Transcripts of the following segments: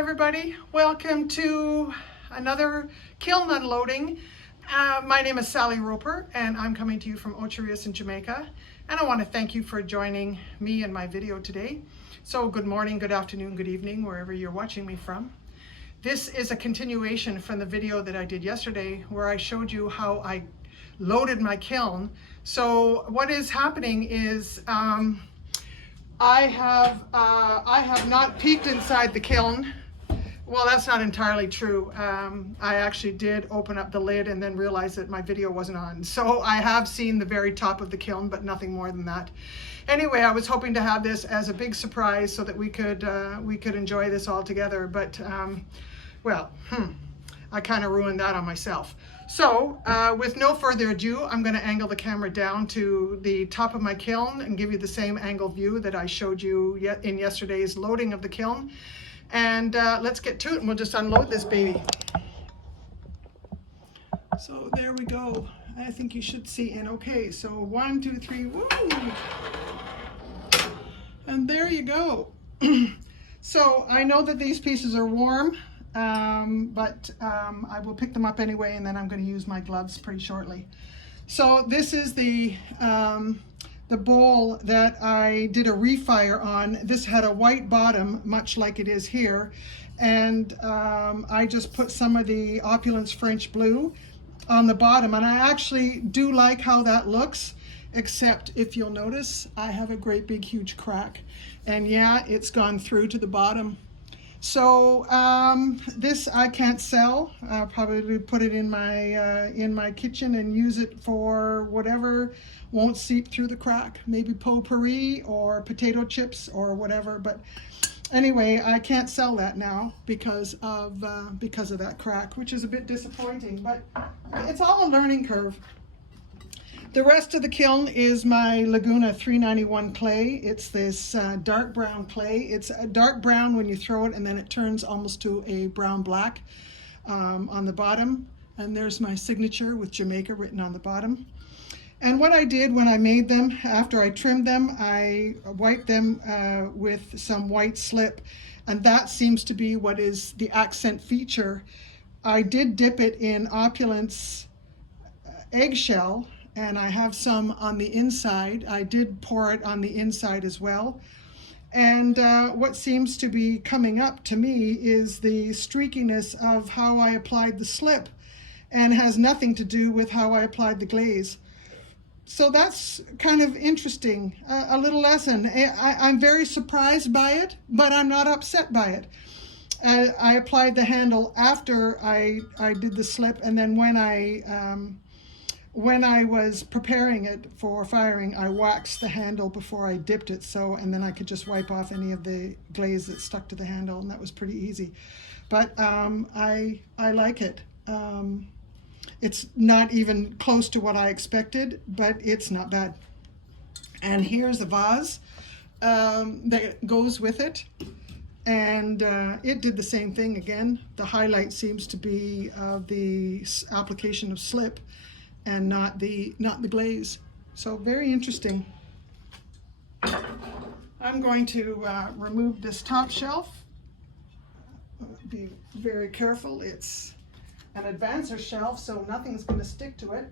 everybody, welcome to another kiln unloading. My name is Sally Roper and I'm coming to you from Ocho Rios in Jamaica, and I want to thank you for joining me in my video today. So good morning, good afternoon, good evening, wherever you're watching me from. This is a continuation from the video that I did yesterday where I showed you how I loaded my kiln. So what is happening is I have not peeked inside the kiln. Well, that's not entirely true. I actually did open up the lid and then realized that my video wasn't on. So I have seen the very top of the kiln, but nothing more than that. Anyway, I was hoping to have this as a big surprise so that we could enjoy this all together. But I kind of ruined that on myself. So with no further ado, I'm going to angle the camera down to the top of my kiln and give you the same angle view that I showed you in yesterday's loading of the kiln. And let's get to it and we'll just unload this baby. So there we go. I think you should see in okay. So 1, 2, 3, woo! And there you go. So I know that these pieces are warm. But I will pick them up anyway, and then I'm going to use my gloves pretty shortly. So this is the bowl that I did a refire on. This had a white bottom, much like it is here, and I just put some of the Opulence French Blue on the bottom, and I actually do like how that looks, except if you'll notice, I have a great big huge crack, and yeah, it's gone through to the bottom. So this I can't sell. I'll probably put it in my kitchen and use it for whatever won't seep through the crack. Maybe potpourri or potato chips or whatever. But anyway, I can't sell that now because of that crack, which is a bit disappointing. But it's all a learning curve. The rest of the kiln is my Laguna 391 clay. It's this dark brown clay. It's a dark brown when you throw it, and then it turns almost to a brown black on the bottom. And there's my signature with Jamaica written on the bottom. And what I did when I made them, after I trimmed them, I wiped them with some white slip. And that seems to be what is the accent feature. I did dip it in Opulence eggshell, and I have some on the inside. I did pour it on the inside as well. And what seems to be coming up to me is the streakiness of how I applied the slip, and has nothing to do with how I applied the glaze. So that's kind of interesting, a little lesson. I'm very surprised by it, but I'm not upset by it. I applied the handle after I did the slip, and then when I was preparing it for firing, I waxed the handle before I dipped it, and then I could just wipe off any of the glaze that stuck to the handle, and that was pretty easy. But I like it. It's not even close to what I expected, but it's not bad. And here's a vase that goes with it, and it did the same thing again. The highlight seems to be the application of slip, and not the glaze. So very interesting. I'm going to remove this top shelf. Be very careful. It's an advancer shelf, so nothing's going to stick to it.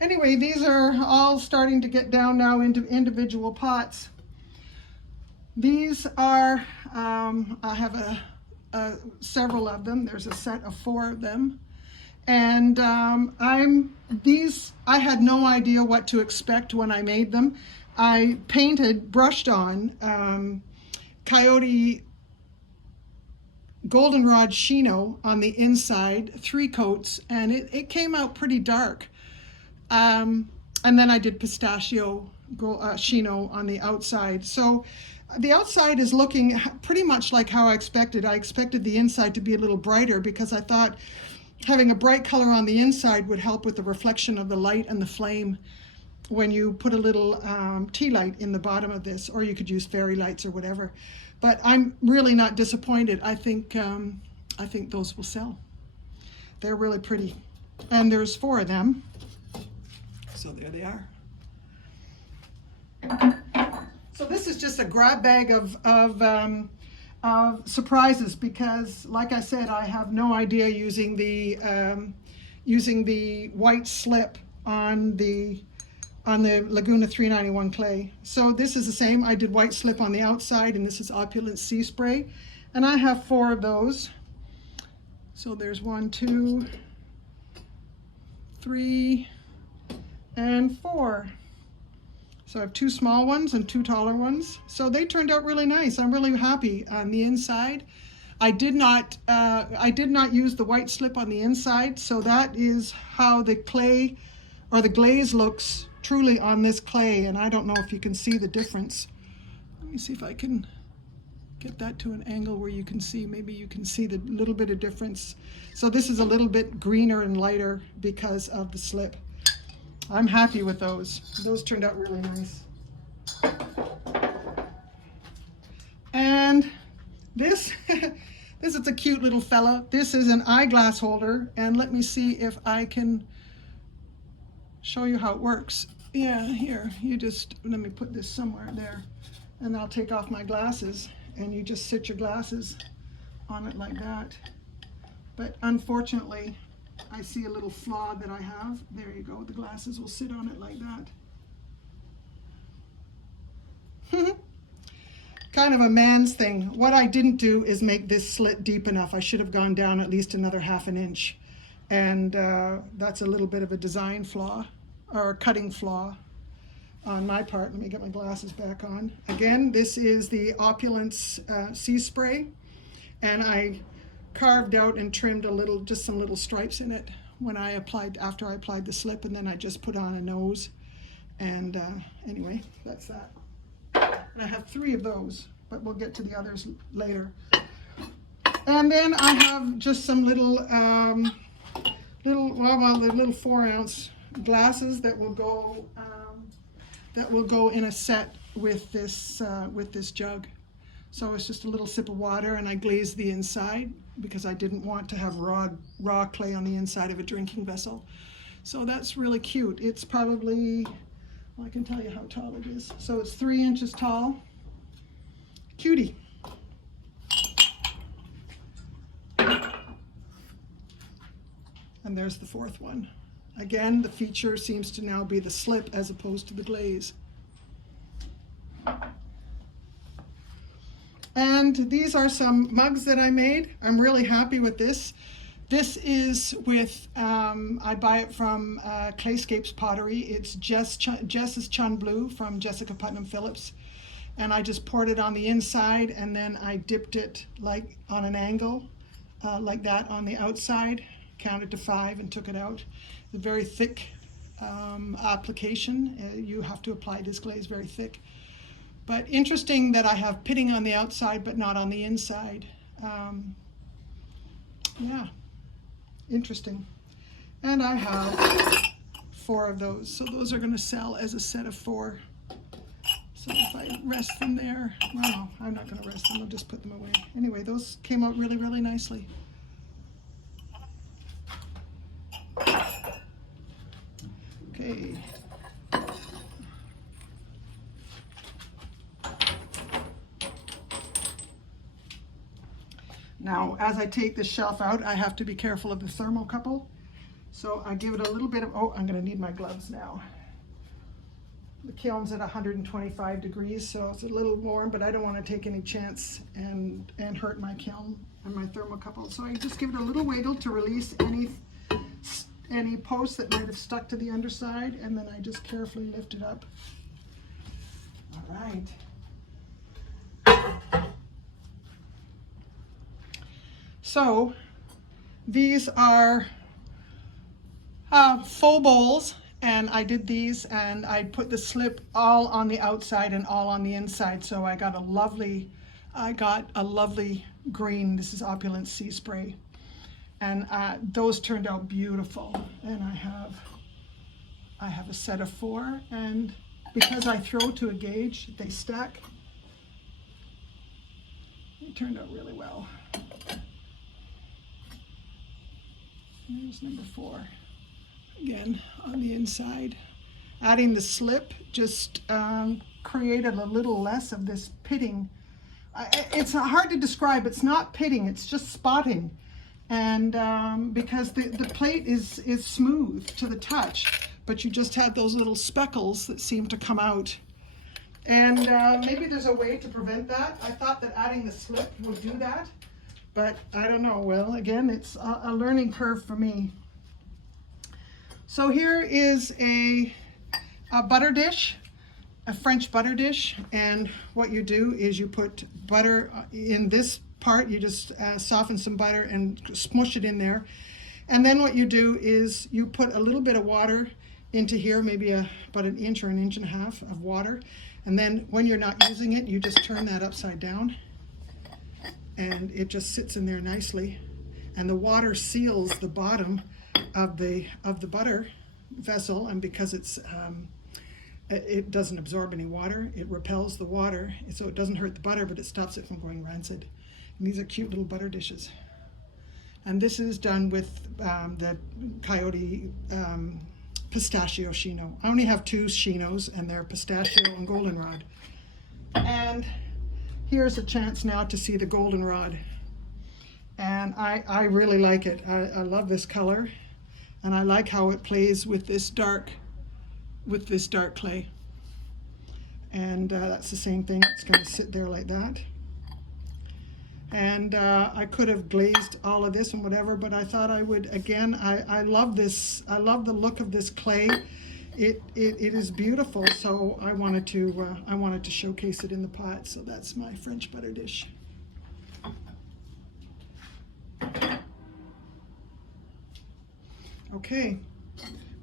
Anyway, these are all starting to get down now into individual pots. These are, I have several of them. There's a set of 4 of them. And I had no idea what to expect when I made them. I brushed on Coyote Goldenrod Chino on the inside, 3 coats, and it came out pretty dark. And then I did Pistachio Chino on the outside. So the outside is looking pretty much like how I expected. I expected the inside to be a little brighter because I thought having a bright color on the inside would help with the reflection of the light and the flame when you put a little tea light in the bottom of this, or you could use fairy lights or whatever. But I'm really not disappointed. I think those will sell. They're really pretty. And there's 4 of them. So there they are. So this is just a grab bag of of surprises, because like I said, I have no idea using the white slip on the Laguna 391 clay. So this is the same. I did white slip on the outside, and this is Opulent Sea Spray, and I have 4 of those. So there's 1, 2, 3, and 4. So I have 2 small ones and 2 taller ones. So they turned out really nice. I'm really happy on the inside. I did not use the white slip on the inside, so that is how the clay or the glaze looks truly on this clay, and I don't know if you can see the difference. Let me see if I can get that to an angle where you can see, maybe you can see the little bit of difference. So this is a little bit greener and lighter because of the slip. I'm happy with those. Those turned out really nice. And this, this is a cute little fella. This is an eyeglass holder, and let me see if I can show you how it works. Yeah, here, you just, let me put this somewhere there, and I'll take off my glasses, and you just sit your glasses on it like that. But unfortunately, I see a little flaw that I have. There you go, the glasses will sit on it like that. Kind of a man's thing. What I didn't do is make this slit deep enough. I should have gone down at least another 1/2 inch. And that's a little bit of a design flaw, or cutting flaw on my part. Let me get my glasses back on. Again, this is the Opulence Sea Spray, and I carved out and trimmed a little, just some little stripes in it when I applied, after I applied the slip, and then I just put on a nose. And anyway, that's that. And I have 3 of those, but we'll get to the others later. And then I have just some little little 4-ounce glasses that will go in a set with this jug. So it's just a little sip of water, and I glazed the inside because I didn't want to have raw clay on the inside of a drinking vessel. So that's really cute. It's probably, well, I can tell you how tall it is. So it's 3 inches tall. Cutie. And there's the 4th one. Again, the feature seems to now be the slip as opposed to the glaze. And these are some mugs that I made. I'm really happy with this. This is with, I buy it from Clayscapes Pottery. It's Jess's Chun Blue from Jessica Putnam Phillips. And I just poured it on the inside, and then I dipped it like on an angle, like that on the outside, counted to 5 and took it out. It's a very thick application. You have to apply this glaze very thick. But interesting that I have pitting on the outside but not on the inside. Yeah, interesting. And I have 4 of those. So those are going to sell as a set of 4. So if I rest them there, well, no, I'm not going to rest them. I'll just put them away. Anyway, those came out really, really nicely. Okay. Now, as I take this shelf out, I have to be careful of the thermocouple. So I give it a little bit of, oh, I'm going to need my gloves now. The kiln's at 125 degrees, so it's a little warm, but I don't want to take any chance and hurt my kiln and my thermocouple. So I just give it a little wiggle to release any posts that might have stuck to the underside, and then I just carefully lift it up. All right. So these are full bowls, and I did these, and I put the slip all on the outside and all on the inside. So I got a lovely green. This is Opulent Sea Spray, and those turned out beautiful. And I have a set of 4, and because I throw to a gauge, they stack. It turned out really well. There's number 4. Again, on the inside. Adding the slip just created a little less of this pitting It's hard to describe. It's not pitting, it's just spotting. And because the plate is smooth to the touch, but you just had those little speckles that seem to come out. And maybe there's a way to prevent that. I thought that adding the slip would do that, but I don't know. Well, again, it's a learning curve for me. So here is a butter dish, a French butter dish, and what you do is you put butter in this part. You just soften some butter and smush it in there, and then what you do is you put a little bit of water into here, maybe about an inch or an inch and a half of water, and then when you're not using it, you just turn that upside down, and it just sits in there nicely, and the water seals the bottom of the butter vessel, and because it doesn't absorb any water, it repels the water, so it doesn't hurt the butter, but it stops it from going rancid. And these are cute little butter dishes. And this is done with the Coyote pistachio Shino. I only have 2 Shinos, and they're pistachio and goldenrod. And here's a chance now to see the goldenrod. And I really like it. I love this color, and I like how it plays with this dark clay. And that's the same thing. It's going to sit there like that. And I could have glazed all of this and whatever, but I thought I would. Again, I love this. I love the look of this clay. It is beautiful. So I wanted to showcase it in the pot. So that's my French butter dish. Okay,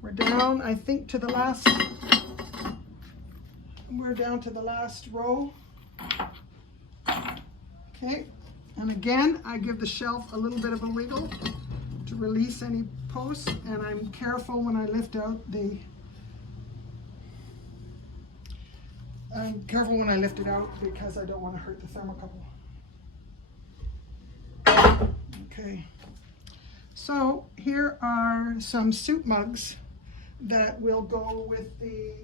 we're down, I think, to the last. We're down to the last row. Okay, and again, I give the shelf a little bit of a wiggle to release any posts, and I'm careful when I lift out the. I'm careful when I lift it out because I don't want to hurt the thermocouple. Okay. So here are some soup mugs that will go with the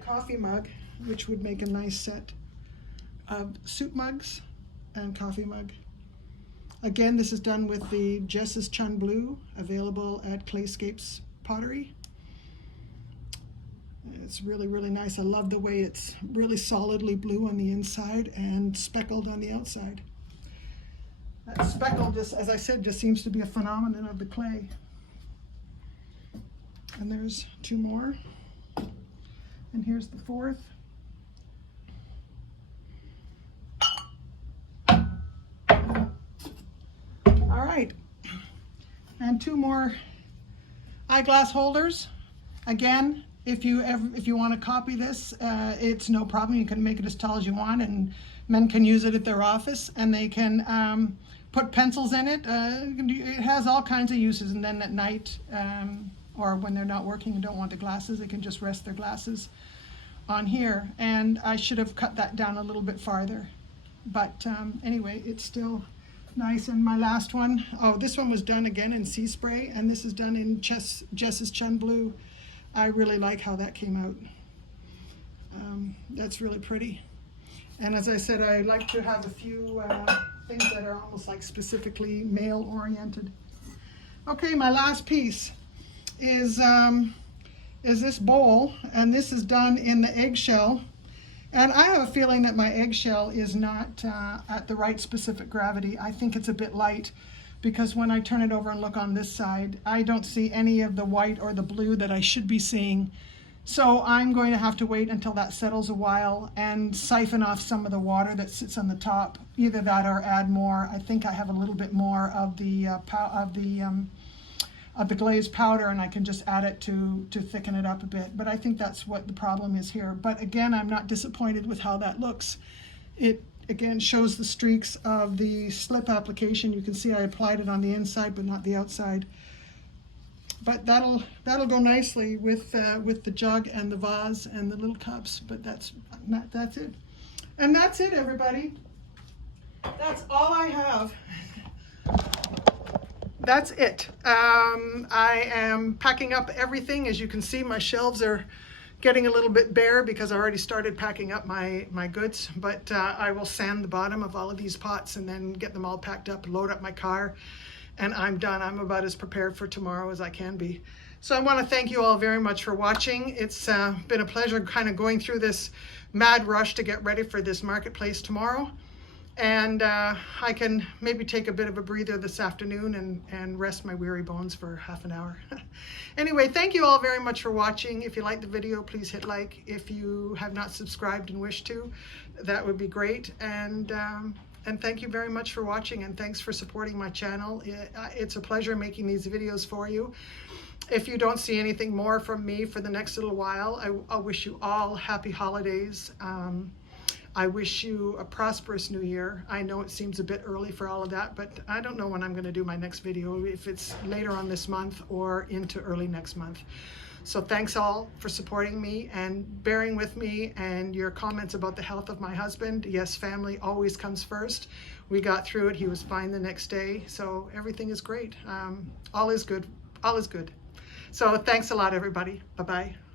coffee mug, which would make a nice set of soup mugs and coffee mug. Again, this is done with the Jess's Chun Blue, available at Clayscapes Pottery. It's really, really nice. I love the way it's really solidly blue on the inside and speckled on the outside. That speckle, just as I said, just seems to be a phenomenon of the clay. And there's 2 more. And here's the 4th. All right. And 2 more eyeglass holders. Again, if you want to copy this, it's no problem. You can make it as tall as you want, and men can use it at their office, and they can put pencils in it. It has all kinds of uses, and then at night or when they're not working and don't want the glasses, they can just rest their glasses on here. And I should have cut that down a little bit farther, but anyway, it's still nice. And my last one, this one was done again in sea spray, and this is done in Jess's Chun Blue. I really like how that came out. That's really pretty. And as I said, I like to have a few things that are almost like specifically male oriented. Okay, my last piece is this bowl, and this is done in the eggshell. And I have a feeling that my eggshell is not at the right specific gravity. I think it's a bit light, because when I turn it over and look on this side, I don't see any of the white or the blue that I should be seeing. So I'm going to have to wait until that settles a while and siphon off some of the water that sits on the top. Either that or add more. I think I have a little bit more of the glazed powder, and I can just add it to thicken it up a bit. But I think that's what the problem is here. But again, I'm not disappointed with how that looks. It again shows the streaks of the slip application. You can see I applied it on the inside but not the outside. But that'll go nicely with the jug and the vase and the little cups. But that's it. And that's it, everybody. That's all I have. That's it. I am packing up everything. As you can see, my shelves are getting a little bit bare because I already started packing up my goods, but I will sand the bottom of all of these pots and then get them all packed up, load up my car, and I'm done. I'm about as prepared for tomorrow as I can be. So I want to thank you all very much for watching. It's been a pleasure kind of going through this mad rush to get ready for this marketplace tomorrow. And I can maybe take a bit of a breather this afternoon and rest my weary bones for half an hour. Anyway, thank you all very much for watching. If you liked the video, please hit like. If you have not subscribed and wish to, that would be great. And thank you very much for watching, and thanks for supporting my channel. It's a pleasure making these videos for you. If you don't see anything more from me for the next little while, I wish you all happy holidays. I wish you a prosperous new year. I know it seems a bit early for all of that, but I don't know when I'm going to do my next video, if it's later on this month or into early next month. So thanks all for supporting me and bearing with me, and your comments about the health of my husband. Yes, family always comes first. We got through it. He was fine the next day. So everything is great. All is good. All is good. So thanks a lot, everybody. Bye-bye.